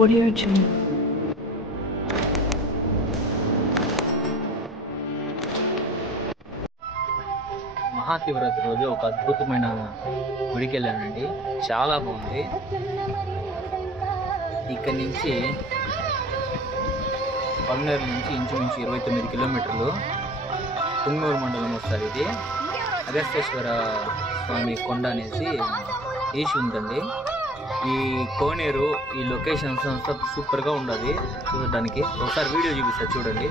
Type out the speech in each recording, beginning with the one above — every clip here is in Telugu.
Audio Jungle. మహాశివరాత్రి రోజు ఒక అద్భుతమైన గుడికి వెళ్ళానండి. చాలా బాగుంది. ఇక్కడి నుంచి పల్నేరు నుంచి ఇంచుమించు 29 కిలోమీటర్లు పుంగనూరు మండలం వస్తుంది. ఇది అగస్తేశ్వర స్వామి కొండ అనేసి ఈసి ఉందండి. ఈ కోనేరు, ఈ లొకేషన్స్ అంతా సూపర్గా ఉండదు చూడడానికి. ఒకసారి వీడియో చూపిస్తా చూడండి.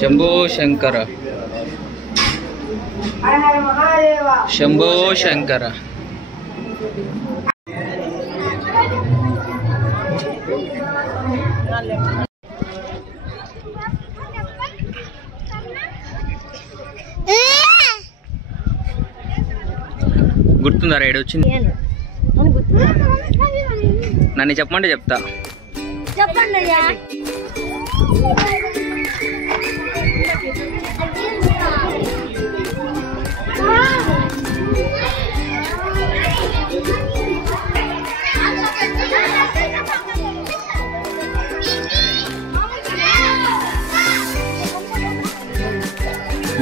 శంభో శంకర, శంభో శంకర. గుర్తుందా రైడ్ వచ్చింది? నన్ను చెప్పమంటే చెప్తా. చెప్పండి.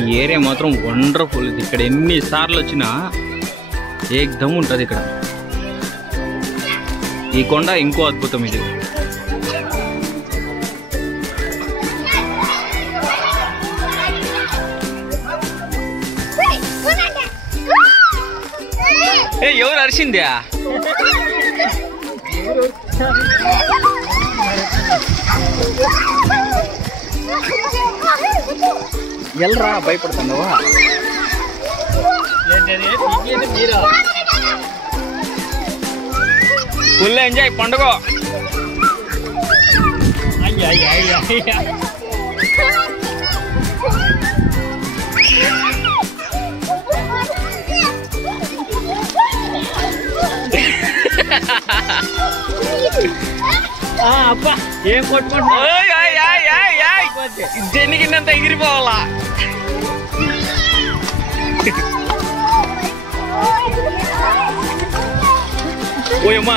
ఈ ఏరియా మాత్రం వండర్ఫుల్. ఇక్కడ ఎన్నిసార్లు వచ్చినా ఏకదమ్ ఉంటుంది. ఇక్కడ ఈ కొండ ఇంకో అద్భుతం. ఇది ఎవరు అరిసిందా? ఎల్రా భయపడుతున్నావా? ఫుల్ ఎంజాయ్ పండుగ. అబ్బా ఏం కొట్టుకుంటా జెన్నికిన్నంత ఎగిరిపోవాలా? ఓయమ్మా